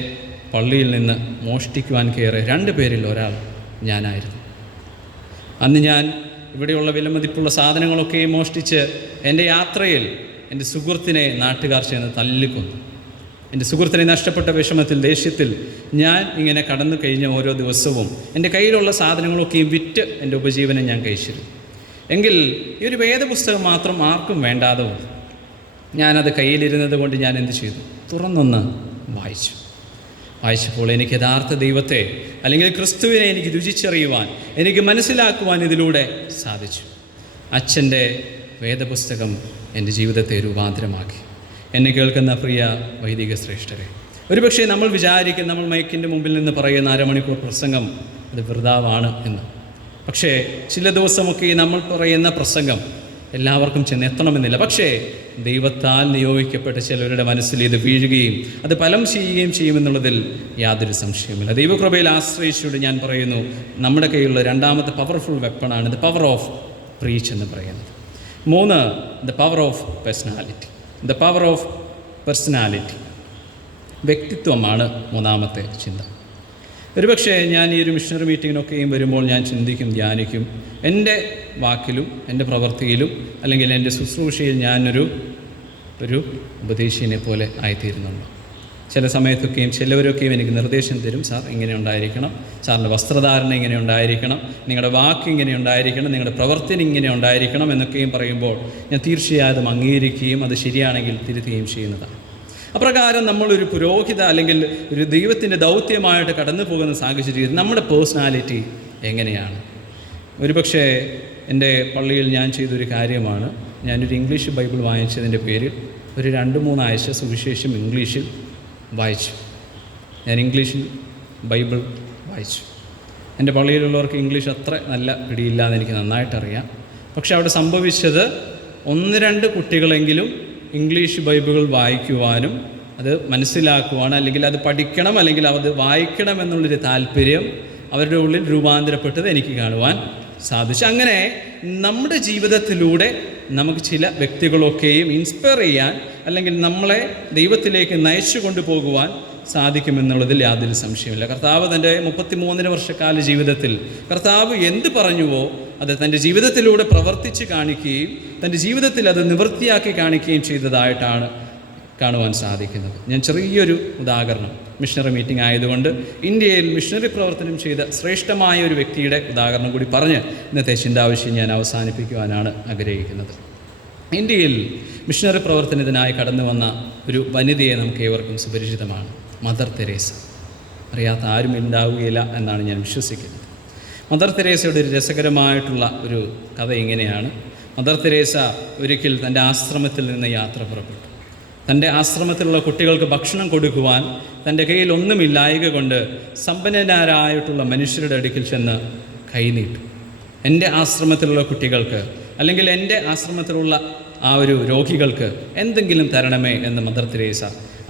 പള്ളിയിൽ നിന്ന് മോഷ്ടിക്കുവാൻ കയറിയ 2 പേരിൽ ഒരാൾ ഞാനായിരുന്നു. അന്ന് ഞാൻ ഇവിടെയുള്ള വിലമതിപ്പുള്ള സാധനങ്ങളൊക്കെ മോഷ്ടിച്ച് എൻ്റെ യാത്രയിൽ എൻ്റെ സുഹൃത്തിനെ നാട്ടുകാർ ചേർന്ന് തല്ലിക്കൊന്നു. എൻ്റെ സുഹൃത്തിനെ നഷ്ടപ്പെട്ട വിഷമത്തിൽ, ദേഷ്യത്തിൽ ഞാൻ ഇങ്ങനെ കടന്നു കഴിഞ്ഞ ഓരോ ദിവസവും എൻ്റെ കയ്യിലുള്ള സാധനങ്ങളൊക്കെയും വിറ്റ് എൻ്റെ ഉപജീവനം ഞാൻ കഴിച്ചിരുന്നു. എങ്കിൽ ഈ ഒരു വേദപുസ്തകം മാത്രം ആർക്കും വേണ്ടാതെ വന്നു. ഞാനത് കയ്യിലിരുന്നത് കൊണ്ട് ഞാൻ എന്ത് ചെയ്തു? തുറന്നൊന്ന് വായിച്ചപ്പോൾ എനിക്ക് യഥാർത്ഥ ദൈവത്തെ അല്ലെങ്കിൽ ക്രിസ്തുവിനെ എനിക്ക് രുചിച്ചറിയുവാൻ, എനിക്ക് മനസ്സിലാക്കുവാൻ ഇതിലൂടെ സാധിച്ചു. അച്ഛൻ്റെ വേദപുസ്തകം എൻ്റെ ജീവിതത്തെ രൂപാന്തരമാക്കി. എന്നെ കേൾക്കുന്ന പ്രിയ വൈദിക ശ്രേഷ്ഠരെ, ഒരുപക്ഷെ നമ്മൾ വിചാരിക്കും നമ്മൾ മൈക്കിൻ്റെ മുമ്പിൽ നിന്ന് പറയുന്ന 1/2 മണിക്കൂർ പ്രസംഗം അത് വൃഥാവാണ് എന്ന്. പക്ഷേ ചില ദിവസമൊക്കെ നമ്മൾ പറയുന്ന പ്രസംഗം എല്ലാവർക്കും ചെന്നെത്തണമെന്നില്ല. പക്ഷേ ദൈവത്താൽ നിയോഗിക്കപ്പെട്ട ചിലരുടെ മനസ്സിൽ ഇത് വീഴുകയും അത് ഫലം ചെയ്യുകയും ചെയ്യുമെന്നുള്ളതിൽ യാതൊരു സംശയവുമില്ല. ദൈവകൃപയിൽ ആശ്രയിച്ചുകൊണ്ട് ഞാൻ പറയുന്നു, നമ്മുടെ കയ്യിലുള്ള 2ാമത്തെ പവർഫുൾ വെപ്പണാണ് ദ പവർ ഓഫ് പ്രീച്ച് എന്ന് പറയുന്നത്. 3, the power of personality. The power of personality, വ്യക്തിത്വമാണ് 3ാമത്തെ ചിന്ത. ഒരുപക്ഷെ ഞാൻ ഈ ഒരു മിഷണറി മീറ്റിങ്ങിനൊക്കെയും വരുമ്പോൾ ഞാൻ ചിന്തിക്കും, ധ്യാനിക്കും, എൻ്റെ വാക്കിലും എൻ്റെ പ്രവൃത്തിയിലും അല്ലെങ്കിൽ എൻ്റെ ശുശ്രൂഷയിൽ ഞാനൊരു ഉപദേശിനെ പോലെ ആയിത്തീരുന്നുണ്ടോ? ചില സമയത്തൊക്കെയും ചിലവരൊക്കെയും എനിക്ക് നിർദ്ദേശം തരും, സാർ ഇങ്ങനെ ഉണ്ടായിരിക്കണം, സാറിൻ്റെ വസ്ത്രധാരണ ഇങ്ങനെ ഉണ്ടായിരിക്കണം, നിങ്ങളുടെ വാക്ക് ഇങ്ങനെ ഉണ്ടായിരിക്കണം, നിങ്ങളുടെ പ്രവർത്തനം ഇങ്ങനെ ഉണ്ടായിരിക്കണം എന്നൊക്കെയും പറയുമ്പോൾ ഞാൻ തീർച്ചയായും അംഗീകരിക്കുകയും അത് ശരിയാണെങ്കിൽ തിരുത്തുകയും ചെയ്യുന്നതാണ്. അപ്രകാരം നമ്മളൊരു പുരോഹിത അല്ലെങ്കിൽ ഒരു ദൈവത്തിൻ്റെ ദൗത്യമായിട്ട് കടന്നു പോകുന്ന സാഹചര്യത്തിൽ നമ്മുടെ പേഴ്സണാലിറ്റി എങ്ങനെയാണ്? ഒരുപക്ഷെ എൻ്റെ പള്ളിയിൽ ഞാൻ ചെയ്തൊരു കാര്യമാണ്, ഞാനൊരു ഇംഗ്ലീഷ് ബൈബിൾ വാങ്ങിച്ചതിൻ്റെ പേരിൽ ഒരു 2-3 ആഴ്ച സുവിശേഷം ഇംഗ്ലീഷിൽ വായിച്ചു. ഞാൻ ഇംഗ്ലീഷിൽ ബൈബിൾ വായിച്ചു. എൻ്റെ പള്ളിയിലുള്ളവർക്ക് ഇംഗ്ലീഷ് അത്ര നല്ല പിടിയില്ല എന്ന് എനിക്ക് നന്നായിട്ടറിയാം. പക്ഷെ അവിടെ സംഭവിച്ചത് 1-2 കുട്ടികളെങ്കിലും ഇംഗ്ലീഷ് ബൈബിളുകൾ വായിക്കുവാനും അത് മനസ്സിലാക്കുവാനും അല്ലെങ്കിൽ അത് പഠിക്കണം അല്ലെങ്കിൽ അത് വായിക്കണം എന്നുള്ളൊരു താല്പര്യം അവരുടെ ഉള്ളിൽ രൂപാന്തരപ്പെട്ടത് എനിക്ക് കാണുവാൻ സാധിച്ചു. അങ്ങനെ നമ്മുടെ ജീവിതത്തിലൂടെ നമുക്ക് ചില വ്യക്തികളൊക്കെയും ഇൻസ്പയർ ചെയ്യാൻ അല്ലെങ്കിൽ നമ്മളെ ദൈവത്തിലേക്ക് നയിച്ചു കൊണ്ടുപോകുവാൻ സാധിക്കുമെന്നുള്ളതിൽ യാതൊരു സംശയമില്ല. കർത്താവ് തൻ്റെ 33 വർഷക്കാല ജീവിതത്തിൽ കർത്താവ് എന്ത് പറഞ്ഞുവോ അത് തൻ്റെ ജീവിതത്തിലൂടെ പ്രവർത്തിച്ച് കാണിക്കുകയും തൻ്റെ ജീവിതത്തിൽ അത് നിവൃത്തിയാക്കി കാണിക്കുകയും ചെയ്തതായിട്ടാണ് കാണുവാൻ സാധിക്കുന്നത്. ഞാൻ ചെറിയൊരു ഉദാഹരണം, മിഷണറി മീറ്റിംഗ് ആയതുകൊണ്ട് ഇന്ത്യയിൽ മിഷണറി പ്രവർത്തനം ചെയ്ത ശ്രേഷ്ഠമായ ഒരു വ്യക്തിയുടെ ഉദാഹരണം കൂടി പറഞ്ഞ് ഇന്നത്തെ ചിന്താവിഷയം ഞാൻ അവസാനിപ്പിക്കുവാനാണ് ആഗ്രഹിക്കുന്നത്. ഇന്ത്യയിൽ മിഷണറി പ്രവർത്തനത്തിനായി കടന്നു വന്ന ഒരു വനിതയെ നമുക്ക് ഏവർക്കും സുപരിചിതമാണ്, മദർ തെരേസ. അറിയാത്ത ആരും ഉണ്ടാവുകയില്ല എന്നാണ് ഞാൻ വിശ്വസിക്കുന്നത്. മദർ തെരേസയുടെ ഒരു രസകരമായിട്ടുള്ള ഒരു കഥ ഇങ്ങനെയാണ്. മദർ തെരേസ ഒരിക്കൽ തൻ്റെ ആശ്രമത്തിൽ നിന്ന് യാത്ര പുറപ്പെട്ടു. തൻ്റെ ആശ്രമത്തിലുള്ള കുട്ടികൾക്ക് ഭക്ഷണം കൊടുക്കുവാൻ തൻ്റെ കയ്യിൽ ഒന്നുമില്ലായക കൊണ്ട് സമ്പന്നരായിട്ടുള്ള മനുഷ്യരുടെ അടുക്കൽ ചെന്ന് കൈനീട്ടു. എൻ്റെ ആശ്രമത്തിലുള്ള കുട്ടികൾക്ക് അല്ലെങ്കിൽ എൻ്റെ ആശ്രമത്തിലുള്ള ആ ഒരു രോഗികൾക്ക് എന്തെങ്കിലും തരണമേ എന്ന് മദർ തെരേസ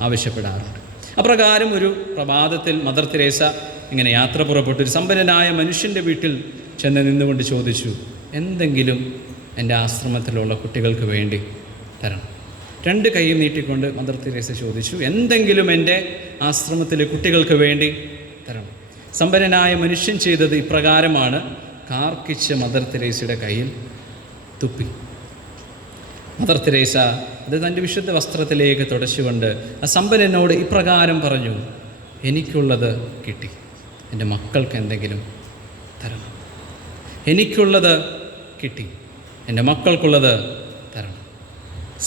ആവശ്യപ്പെടാറുണ്ട്. അപ്രകാരം ഒരു പ്രഭാതത്തിൽ മദർ തെരേസ ഇങ്ങനെ യാത്ര പുറപ്പെട്ടു ഒരു സമ്പന്നനായ മനുഷ്യൻ്റെ വീട്ടിൽ ചെന്ന് നിന്നുകൊണ്ട് ചോദിച്ചു, എന്തെങ്കിലും എൻ്റെ ആശ്രമത്തിലുള്ള കുട്ടികൾക്ക് വേണ്ടി തരണം. 2 കൈയും നീട്ടിക്കൊണ്ട് മദർ തെരേസ ചോദിച്ചു, എന്തെങ്കിലും എൻ്റെ ആശ്രമത്തിലെ കുട്ടികൾക്ക് വേണ്ടി തരണം. സമ്പന്നനായ മനുഷ്യൻ ചെയ്തത് ഇപ്രകാരമാണ്, കാർക്കിച്ച് മദർ തെരേസയുടെ കയ്യിൽ തുപ്പി. മദർ തെരേസ അത് തൻ്റെ വിശുദ്ധ വസ്ത്രത്തിലേക്ക് തുടച്ചുകൊണ്ട് ആ സമ്പന്നനോട് ഇപ്രകാരം പറഞ്ഞു, എനിക്കുള്ളത് കിട്ടി, എൻ്റെ മക്കൾക്ക് എന്തെങ്കിലും തരണം. എനിക്കുള്ളത് കിട്ടി, എൻ്റെ മക്കൾക്കുള്ളത് തരണം.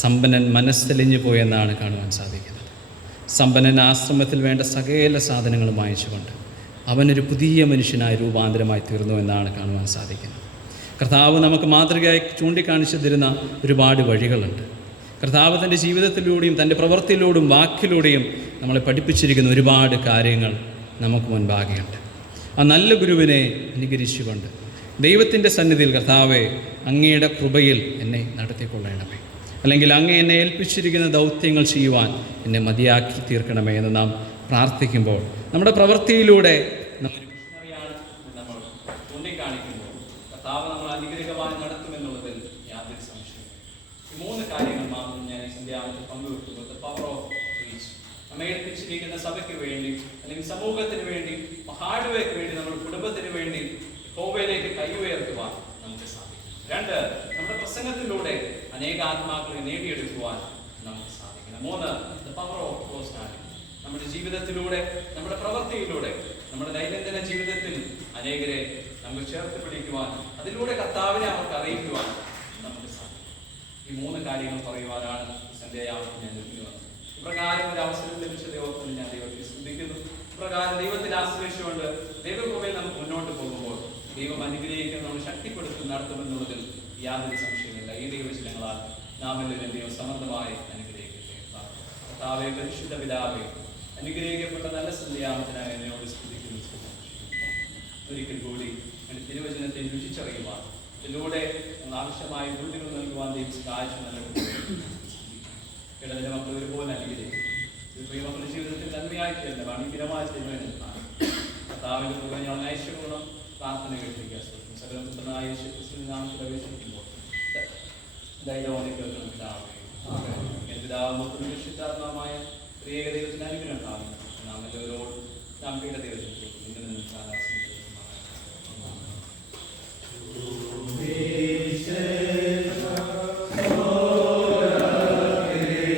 സമ്പന്നൻ മനസ്സെലിഞ്ഞു പോയെന്നാണ് കാണുവാൻ സാധിക്കുന്നത്. സമ്പന്നൻ ആശ്രമത്തിൽ വേണ്ട സകല സാധനങ്ങളും വാങ്ങിച്ചുകൊണ്ട് അവനൊരു പുതിയ മനുഷ്യനായി രൂപാന്തരമായി തീർന്നു എന്നാണ് കാണുവാൻ സാധിക്കുന്നത്. കർത്താവ് നമുക്ക് മാതൃകയായി ചൂണ്ടിക്കാണിച്ചു തരുന്ന ഒരുപാട് വഴികളുണ്ട്. കർത്താവ് തൻ്റെ ജീവിതത്തിലൂടെയും തൻ്റെ പ്രവൃത്തിയിലൂടെയും വാക്കിലൂടെയും നമ്മളെ പഠിപ്പിച്ചിരിക്കുന്ന ഒരുപാട് കാര്യങ്ങൾ നമുക്ക് മുൻപാകെയുണ്ട്. ആ നല്ല ഗുരുവിനെ അനുകരിച്ചുകൊണ്ട് ദൈവത്തിൻ്റെ സന്നിധിയിൽ കർത്താവെ അങ്ങയുടെ കൃപയിൽ എന്നെ നടത്തിക്കൊള്ളണമേ, അല്ലെങ്കിൽ അങ്ങ് എന്നെ ഏൽപ്പിച്ചിരിക്കുന്ന ദൗത്യങ്ങൾ ചെയ്യുവാൻ എന്നെ മതിയാക്കി തീർക്കണമേ എന്ന് നാം പ്രാർത്ഥിക്കുമ്പോൾ നമ്മുടെ പ്രവൃത്തിയിലൂടെ നമ്മൾ ചൂണ്ടിക്കാണിക്കുമ്പോൾ കർത്താവ് നമ്മൾ അനുഗ്രഹമായി നടത്തുമെന്നുള്ളതിൽ യാതൊരു സംശയമില്ല. ഈ 3 കാര്യങ്ങൾ മാത്രം ഞാൻ ഈ സന്ധ്യാവത്തിൽ പങ്കുവെക്കുന്നത് പവർ ഓഫ് റീച്ച്. നമ്മെ ഏൽപ്പിച്ചിരിക്കുന്ന സഭയ്ക്ക് വേണ്ടി അല്ലെങ്കിൽ സമൂഹത്തിന് വേണ്ടി മഹാടുവയ്ക്ക് വേണ്ടി നമ്മുടെ കുടുംബത്തിന് വേണ്ടി യഹോവയിലേക്ക് കൈ ഉയർത്തുവാൻ നമുക്ക് സാധിക്കും. 2, നമ്മുടെ പ്രസംഗത്തിലൂടെ അനേക ആത്മാക്കളെ നേടിയെടുക്കുവാൻ നമുക്ക് സാധിക്കണം. 3, പവർ ഓഫ് പേഴ്സണാലിറ്റി. നമ്മുടെ ജീവിതത്തിലൂടെ നമ്മുടെ പ്രവൃത്തിയിലൂടെ നമ്മുടെ ദൈനംദിന ജീവിതത്തിൽ അനേകരെ നമുക്ക് ചേർത്ത് പിടിക്കുവാൻ അതിലൂടെ കർത്താവിനെ അവർക്ക് അറിയിക്കുവാൻ നമുക്ക് സാധിക്കും. ഈ 3 കാര്യങ്ങൾ പറയുവാനാണ് സന്ധ്യയാമത്തിൽ ഞാൻ നിർമ്മിക്കുന്നത്. ഇപ്രകാരം ഒരു അവസരം ലഭിച്ച ദൈവത്തിന് ഞാൻ ദൈവത്തെ സ്തുതിക്കുന്നു. ഇപ്രകാരം ദൈവത്തിൽ ആശ്രയിച്ചുകൊണ്ട് ദൈവകൃപയിൽ നമുക്ക് മുന്നോട്ട് പോകുമ്പോൾ ദൈവം അനുഗ്രഹിക്കുന്ന നമ്മൾ ശക്തിപ്പെടുത്തി നടത്തുമെന്നുള്ളതിൽ യാതൊരു സംശയമില്ല. ഈ ദൈവവചനങ്ങളാൽ നാം എല്ലാവരും ദൈവം സമൃദ്ധമായി അനുഗ്രഹിക്കട്ടെ. കർത്താവേ, പരിശുദ്ധ പിതാവേ, അനുഗ്രഹിക്കപ്പെട്ട നല്ല സന്ധ്യാമത്തിനായി എന്നോട് സ്തുതിക്കുന്നു. ഒരിക്കൽ കൂടി എൻ്റെ തിരുവചനത്തെ രുചിച്ചറിയുവാൻ ഇതിലൂടെ ആവശ്യമായ ദൂതുകൾ നൽകുവാൻ ദൈവം സഹായിച്ചു നൽകുന്നു. ഇടതിൻ്റെ മക്കൾ ഒരുപോലെ അനുഗ്രഹിക്കും. മക്കളുടെ ജീവിതത്തിൽ നന്മയായി തീരുന്ന അനുഗ്രഹമായി തീരുമാനം കർത്താവിൻ്റെ തുക ഞാൻ നയിച്ചുകൊള്ളും. പ്രാർത്ഥന കേൾപ്പിക്കുക. സകലപുത്രനായ യേശുക്രിസ്തുവിന്റെ നാമത്തിൽ അപേക്ഷിക്കുമ്പോൾ ദൈവം കേൾക്കണം. പിതാവേ, പിതാവ് മക്കളും രക്ഷിതാത്മാവായ പ്രിയ ദൈവത്തിന് അനുഗ്രഹം ഉണ്ടാകും. നാം എല്ലാവരോടും നാം കേട്ട ദൈവത്തിന് ഇന്ന് സാധാരണ